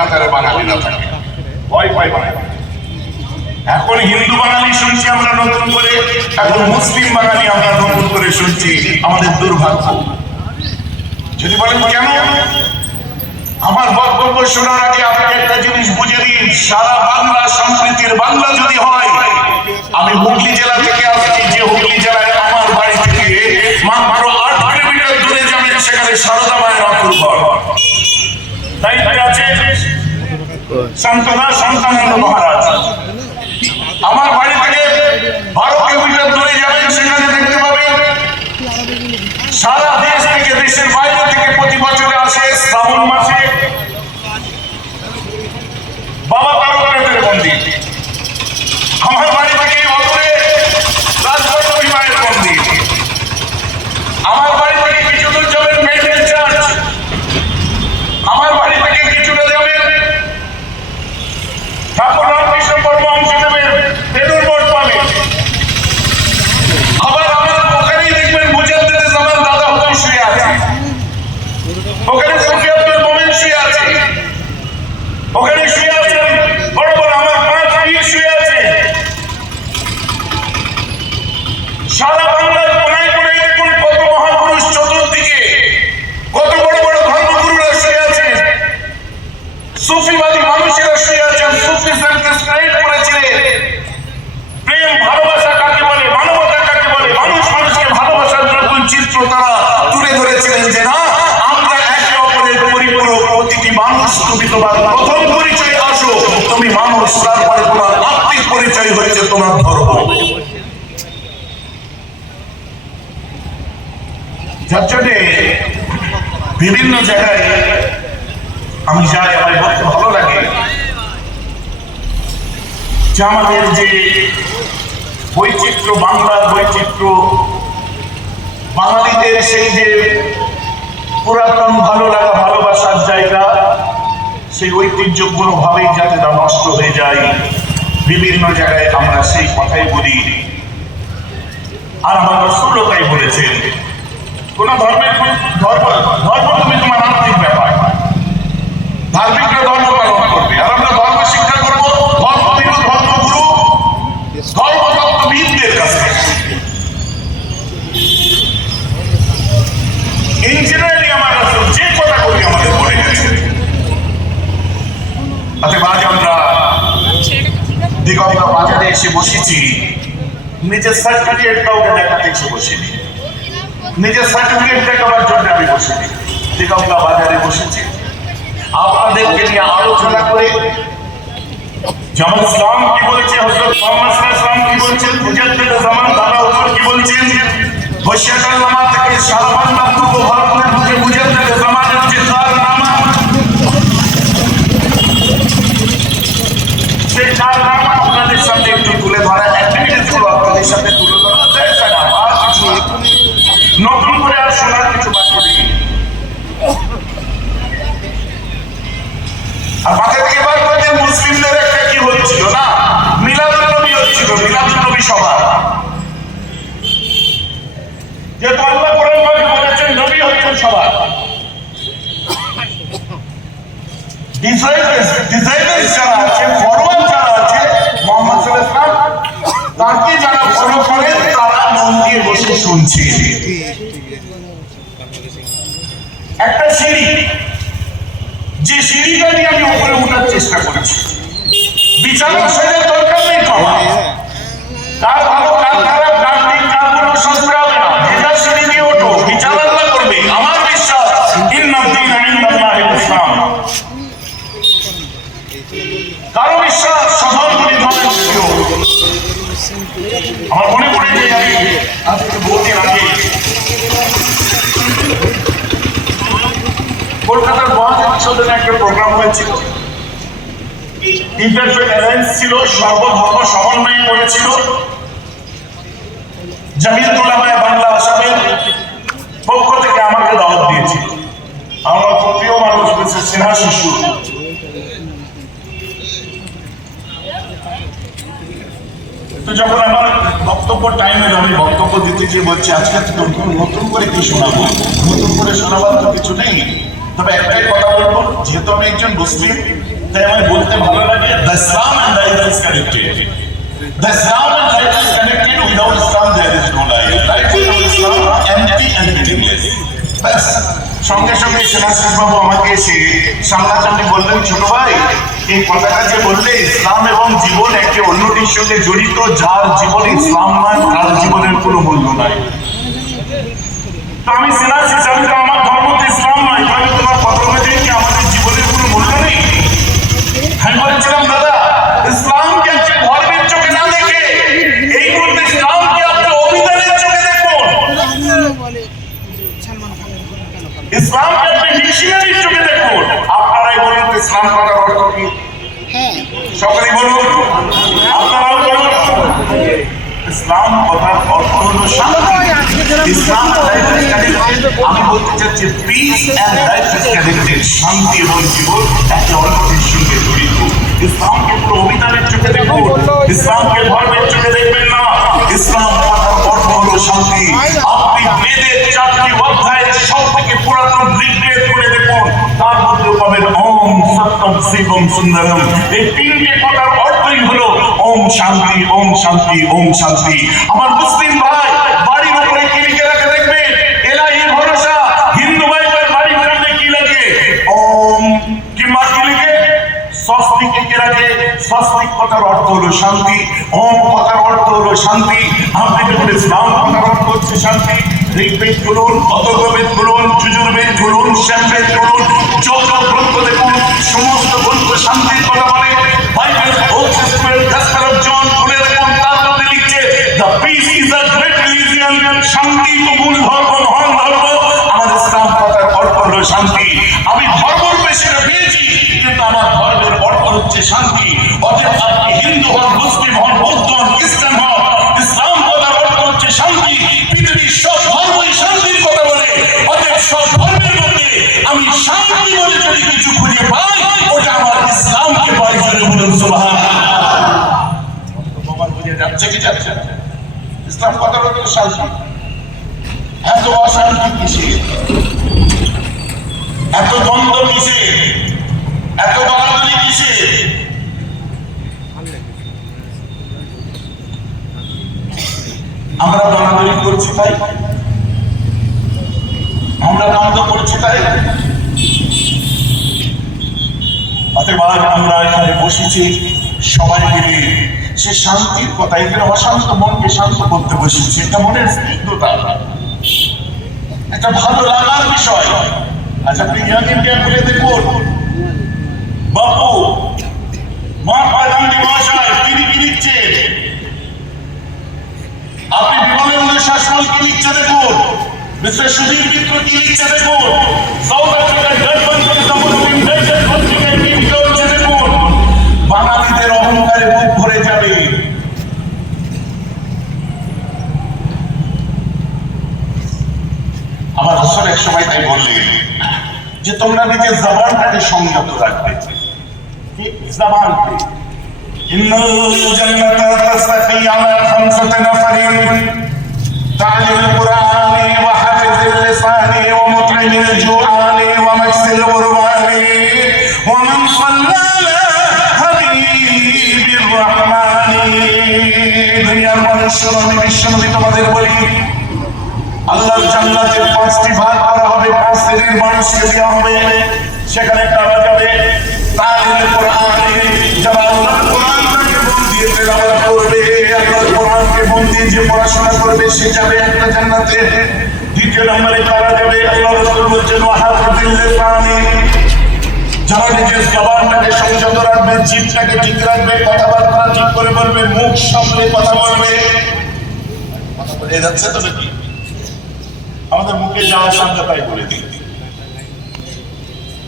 কাতারে বাঙালিরা থাকে। ভয় পায় বাঙালি। এখন হিন্দু বাঙালি শুনছি আমরা নতুন করে, এখন মুসলিম বাঙালি আমরা নতুন করে শুনছি, আমাদের দুর্ভাগ্য। যদি বলেন কেন? আমার বক্তব্য শোনার আগে আপনাকে একটা জিনিস বুঝে দিন সারা বাংলা সংস্কৃতির বাংলা যদি হয়, আমি হুগলি জেলা থেকে আসছি, যে হুগলি জেলায় আমার বাড়ি থেকে মাত্র আট কিলোমিটার দূরে যাবেন, সেখানে সারদা মায়ের অতুল আমার বাড়ি থেকে বারো কিলোমিটার দূরে যাবেন, সেখানে দেখতে পাবেন সারা দেশ থেকে, দেশের বাইরে থেকে প্রতি বছরে আসে শ্রাবণ মাসে বাবা তারকের মন্দির। আমার বাড়ি থেকে অদূরে রাজবল্লভী মায়ের মন্দির। আমার বাড়ি থেকে কিছু দূর যাবেন মেডিকেল চার্চ আমার বাড়ি থেকে কিছুটা যাবেন ঠাকুর রামকৃষ্ণ পরমহংসদেবের বেলুর মঠ পাবেন আবার আমার ওখানেই দেখবেন মুজাদ্দেদ জামান দাদা হুজুর শুয়ে আছে ওখানে সুফি আব্দুল মোমেন শুয়ে আছে ওখানে শুয়ে আছেন বড় বড় আমার পাঁচ পীর শুয়ে আছে কত মহাপুরুষ চতুর্দিকে, কত বড় বড় ধর্মগুরুরা সুফিবাদী মানুষেরা শুয়ে আছেন ভালোবাসা কাকে বলে, মানবতা বলে, মানুষ মানুষকে ভালোবাসার নতুন চিত্র তারা তুলে যে না, আমরা একে অপরের পরিপূরক প্রতিটি মানুষ তুমি প্রথম পরিচয় আসো, তুমি মানুষ, তারপরে তোমার আত্মিক পরিচয় হচ্ছে তোমার ধর্ম যার বিভিন্ন জায়গায় আমি যাই আমার বলতে ভালো লাগে। যে আমাদের যে বৈচিত্র্য, বাংলার বৈচিত্র্য, বাঙালিদের সেই যে পুরাতন ভালো লাগা, ভালোবাসার জায়গা, সেই ঐতিহ্য কোনোভাবেই যাতে তা নষ্ট হয়ে যায়। বিভিন্ন জায়গায় আমরা সেই কথাই বলি। আর আমার রসুলও বলেছেন। কোন ধর্মের ধর্ম ধর্ম তুমি তোমার আত্মিক ব্যাপার। ধার্মিকরা ধর্ম পালন করবে। আর আমরা ধর্ম শিক্ষা করব ধর্মবিরু ধর্মগুরু ধর্মতত্ত্ববিদদের কাছে। ইঞ্জিনিয়ারিং আমার যে কথা করি আমাদের পড়ে গেছে। অতএব আজ আমরা দিগন্ত বাজারে এসে বসেছি। নিজের সার্টিফিকেট কাউকে দেখাতে এসে বসিনি। নিজের সার্টিফিকেট দেখাবার জন্য আমি বসেছি। দিগন্ত বাজারে বসেছি। আপনাদেরকে নিয়ে আলোচনা করে যেমন ইসলাম কি বলছে হজরত মোহাম্মদ আলাইহি কি বলছেন মুজাদ্দিদ জামান দাদা হুজুর কি বলছেন নামা থেকে সারাবান না পূর্ব ভারতের বুঝে মুজাদ্দিদ জামানের যে কারনামা সেই কারনামা আপনাদের সামনে একটু তুলে ধরা অ্যাক্টিভিটিসগুলো আপনাদের সামনে তুলে ধরা যায় না আর কিছু নতুন করে আর শোনার কিছু বাকি নেই আর মাথা থেকে বার করতেন মুসলিমদের একটা কি হচ্ছিল না মিলাদুল নবী হচ্ছিল মিলাদুল নবী সভা যেহেতু আল্লাহ কোরআন পাকে বলেছেন নবী হচ্ছেন সভা ডিজাইনার্স ডিজাইনার্স যারা আছে ফরওয়ার্ড যারা আছে মোহাম্মদ সাল্লাল্লাহু আলাইহি ওয়াসাল্লাম তাকে যারা ফলো করে তারা মন দিয়ে বসে শুনছে একটা সিঁড়ি যে সিঁড়িটা দিয়ে আমি উপরে উঠার চেষ্টা করেছি বিছানা সেরে দরকার নেই পাওয়া কার ভালো কার খারাপ কার ঠিক কার কোনো শাস্ত্র হবে না যেটা সিঁড়ি দিয়ে ওঠো বিচার আল্লাহ করবে আমার বিশ্বাস ইন্নাদ্দিন ইন্দাল্লাহিল ইসলাম কারও বিশ্বাস সফল করে ধরে ছিল আমার মনে পড়ে যে আমি আজকে বহুদিন আগে কলকাতার মহাজন একটা প্রোগ্রাম হয়েছিল। ইন্টারফেট অ্যালায়েন্স ছিল, সর্বধর্ম সমন্বয় করেছিল। জামিয়াতুল উলামায়ে বাংলা আসামের পক্ষ থেকে আমাকে দাওয়াত দিয়েছিল। আমার প্রিয় মানুষ, মিসেস সিনহা শিশু। তো যখন আমার বক্তব্য টাইম আমি বক্তব্য দিতে যে বলছি, আজকে নতুন নতুন করে কি শোনাবো? নতুন করে শোনাবার তো কিছু নেই। তবে একটাই কথা বলব, যেহেতু আমি একজন মুসলিম, তাই আমার বলতে ভালো লাগে the Islam and life is connected the Islam and life is connected without Islam there is no life life without Islam empty and meaningless ব্যাস সঙ্গে সঙ্গে সেনাশিস বাবু আমাকে এসে সামনাসামনি বললেন, ছোট ভাই এই কথাটা যে বললে, ইসলাম এবং জীবন একে অন্যটির সঙ্গে জড়িত, যার জীবন ইসলাম নয়, তার জীবনের কোনো মূল্য নাই। তো আমি সেনাশিস আমি তো আমার ধর্ম তো ইসলাম নয় তাহলে তোমার কথা অনুযায়ী কি আমাদের জীবনের কোনো মূল্য নেই আমি বলেছিলাম দাদা ইসলামকে আপনি ধর্মের চোখে না দেখে এই মুহূর্তে ইসলামকে আপনি অভিধানের চোখে দেখুন বলে সালমান খানের গরু কেন পালে ইসলামকে আপনি ডিকশনারির চোখে দেখুন আপনারাই বলুন তো ইসলাম কথার অর্থ কি হ্যাঁ সকলেই বলুন আপনারাও বলুন ইসলাম কথার অর্থ হলো শান্তি। ইসলাম। আমি বলতে চাচ্ছি peace and life is connected শান্তি এবং জীবন একে অন্যটির সঙ্গে জড়িত। ইসলামকে পুরো চোখে দেখুন। ইসলামকে ধর্মের চোখে দেখবেন না। ইসলাম কথার অর্থ হলো শান্তি। আপনি বেদের চারটি অধ্যায়ের সব থেকে পুরাতন ঋগ্বেদ করে দেখুন। তার মধ্যে পাবেন ওম সত্যম শিবম সুন্দরম। এই তিনটে কথার অর্থই হলো ওম শান্তি ওম শান্তি ওম শান্তি। আমার মুসলিম ভাই বাড়ির উপরে কি লিখে রাখে দেখবেন এলাহি ভরসা, হিন্দু ভাই বাড়ির সামনে কি লাগে? ওম কিংবা কি লিখে? স্বস্তিক লিখে রাখে। স্বস্তিক কথার অর্থ হলো শান্তি। ওম কথার অর্থ হলো শান্তি। আপনি যখন ইসলাম কথার অর্থ হচ্ছে শান্তি। ঋগ্বেদ বলুন, অথর্ববেদ বলুন, যজুর্বেদ বলুন, শ্যামবেদ বলুন যত গ্রন্থ দেখুন, সমস্ত গ্রন্থ শান্তির কথা বলে। শান্তি তো মূল ধর্ম মহান ইসলাম কথার অর্থ হলো শান্তি। আমি ধর্মের পেছনে পেয়েছি, কিন্তু আমার ধর্মের অর্থ হচ্ছে শান্তি। অতএব আপনি হিন্দু হন, মুসলিম হন, বৌদ্ধ হন, খ্রিস্টান হন, ইসলাম কথার অর্থ হচ্ছে শান্তি। পৃথিবীর সব ধর্মই শান্তির কথা বলে। অতএব সব ধর্মের মধ্যে আমি শান্তি বলে যদি কিছু খুঁজে পাই, ওটা আমার ইসলামকে পাই জন্য বলুন, সুবহান। যাচ্ছে কি যাচ্ছে ইসলাম কথার অর্থ শান্তি। এত অশান্তি কিসে? এত দ্বন্দ্ব কিসে? এত বাড়াবাড়ি কিসে? আমরা দৌড়াদৌড়ি করছি আমরা দ্বন্দ্ব করছি আমরা এখানে বসেছি, সবাই মিলে সে শান্তির কথা এখানে অশান্ত মনকে শান্ত করতে বসেছি। এটা মনের স্নিগ্ধতা। একটা ভালো লাগার বিষয়। আচ্ছা আপনি ইয়াং দেখুন। বাপু গান্ধী মহাশয়, তিনি কি লিখছেন? আপনি শাসমল কি লিখছে, দেখুন। মিস্টার সুধীর মিত্র কি লিখছে, দেখুন। তোমরা নিজের জবানটাকে সংযত রাখবে কি জবানকে ইন্নাল জান্নাতা তাসতাফি আলা খামসাতি নাফারিন আল্লাহর জান্নাতের পাঁচটি ভাগ করা হবে পাঁচ শ্রেণির মানুষকে দেওয়া হবে। সেখানে কারা যাবে তালিম কোরআনে যারা আল্লাহর কোরআনকে মন তেলাওয়াত করবে, আল্লাহর কোরআনকে মন যে পড়াশোনা করবে, সে যাবে একটা জান্নাতে। দ্বিতীয় নম্বরে কারা যাবে আল্লাহ রাসূল বলছেন ওয়াহাফিল লিসানি যারা নিজের জবানটাকে সংযত রাখবে, জিভটাকে ঠিক রাখবে, কথাবার্তা ঠিক করে বলবে, মুখ সামনে কথা বলবে। কথা বলে যাচ্ছে তো নাকি? আমাদের মুখে যাওয়ার সামনে তাই বলে দিই।